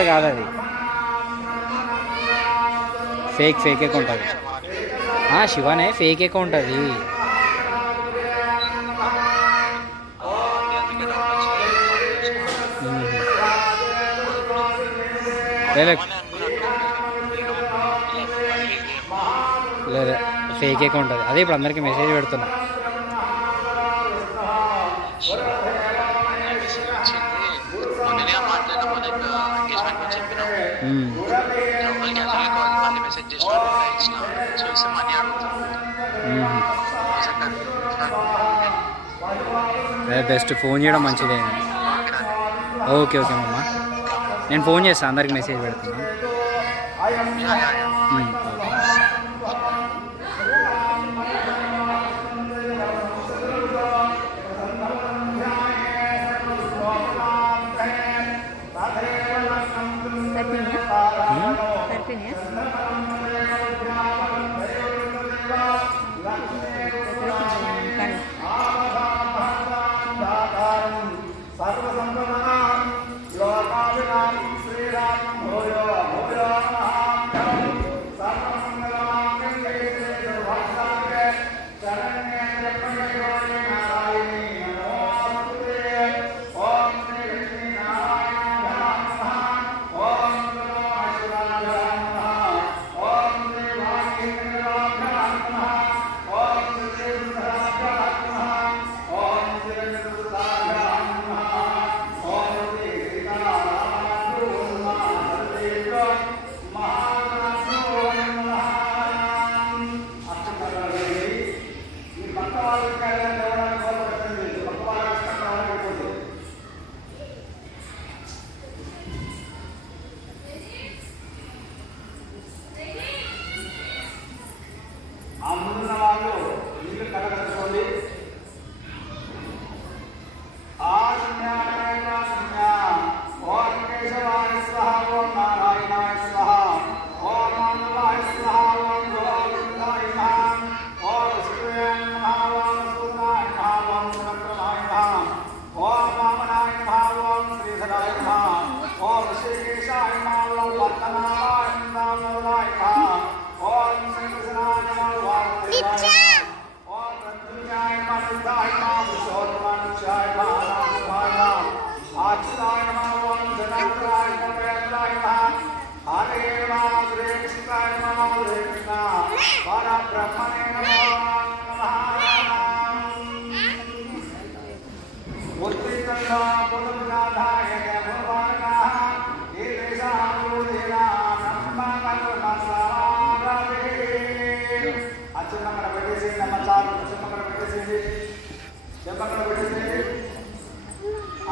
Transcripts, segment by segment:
Account కాదు అది, fake account అది. శివానే ఫేక్ అకౌంట్ అది. లేదా ఫేక్ అకౌంట్ అది. అదే ఇప్పుడు అందరికీ మెసేజ్ పెడుతున్నా. బెస్ట్ ఫోన్ చేయడం మంచిదే. ఓకే అమ్మ, నేను ఫోన్ చేస్తాను, అందరికి మెసేజ్ పెడుతున్నా.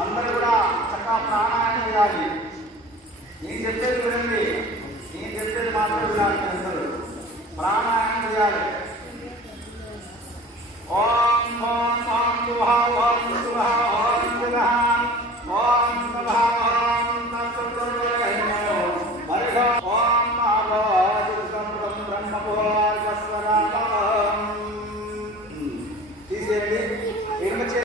అందరూ కూడా చక్కగా ప్రాణాయామం చేయాలి. నేను చెప్పేది వినండి, నేను చెప్పేది మాత్రం వినాలి. అందరూ ప్రాణాయామం చేయాలి.